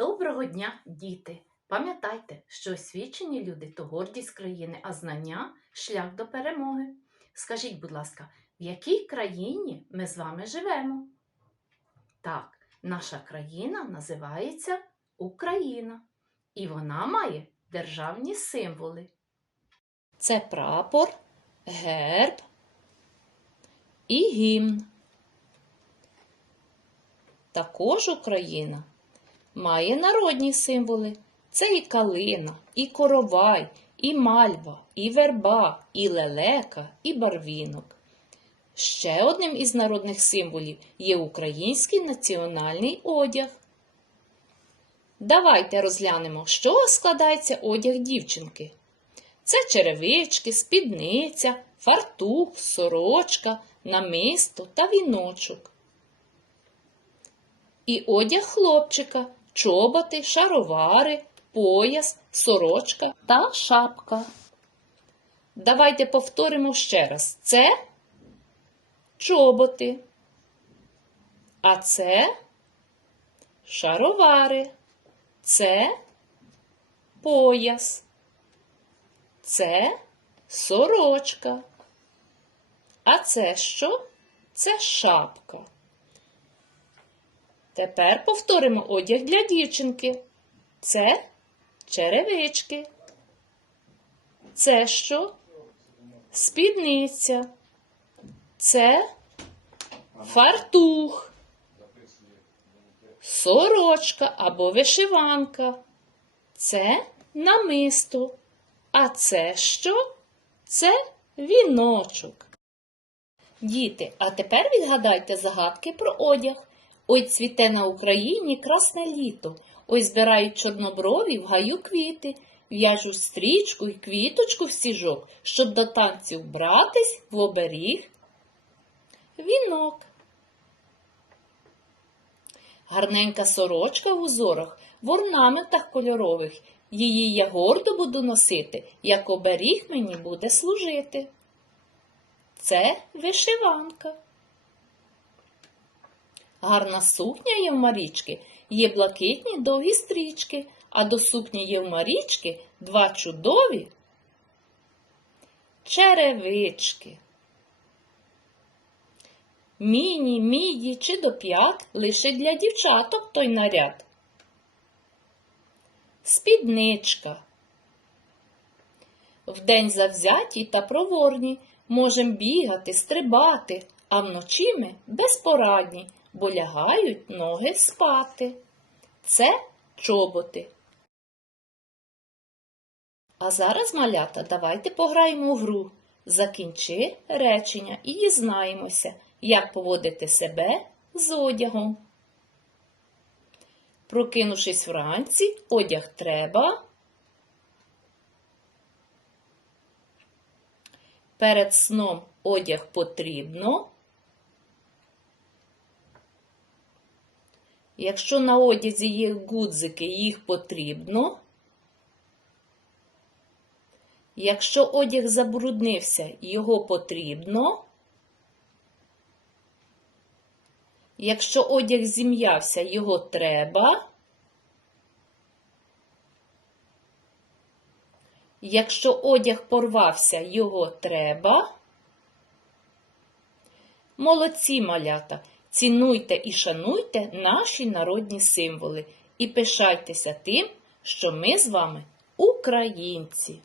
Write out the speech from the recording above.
Доброго дня, діти! Пам'ятайте, що освічені люди то гордість країни, а знання шлях до перемоги. Скажіть, будь ласка, в якій країні ми з вами живемо? Так, наша країна називається Україна, і вона має державні символи. Це прапор, герб і гімн. Також Україна має народні символи. Це і калина, і коровай, і мальва, і верба, і лелека, і барвінок. Ще одним із народних символів є український національний одяг. Давайте розглянемо, чого складається одяг дівчинки. Це черевички, спідниця, фартух, сорочка, намисто та віночок. І одяг хлопчика, чоботи, шаровари, пояс, сорочка та шапка. Давайте повторимо ще раз. Це чоботи. А це шаровари. Це пояс. Це сорочка. А це що? Це шапка. Тепер повторимо одяг для дівчинки. Це черевички. Це що? Спідниця. Це фартух. Сорочка або вишиванка. Це намисто. А це що? Це віночок. Діти, а тепер відгадайте загадки про одяг. Ой цвіте на Україні красне літо. Ой збирають чорноброві в гаю квіти, в'яжуть стрічку й квіточку в сіжок, щоб до танців братись в оберіг. Вінок. Гарненька сорочка в узорах, в орнаментах кольорових. Її я гордо буду носити, як оберіг мені буде служити. Це вишиванка. Гарна сукня є в Марічки, є блакитні довгі стрічки, а до сукні є в Марічки два чудові черевички. Міні, міді чи до п'ят лише для дівчаток той наряд. Спідничка. Вдень завзяті та проворні можем бігати, стрибати, а вночі ми безпорадні, бо лягають ноги спати. Це чоботи. А зараз, малята, давайте пограємо в гру. Закінчи речення і дізнаємося, як поводити себе з одягом. Прокинувшись вранці, одяг треба. Перед сном одяг потрібно. Якщо на одязі є гудзики, їх потрібно. Якщо одяг забруднився, його потрібно. Якщо одяг зім'явся, його треба. Якщо одяг порвався, його треба. Молодці малята! Цінуйте і шануйте наші народні символи і пишайтеся тим, що ми з вами українці.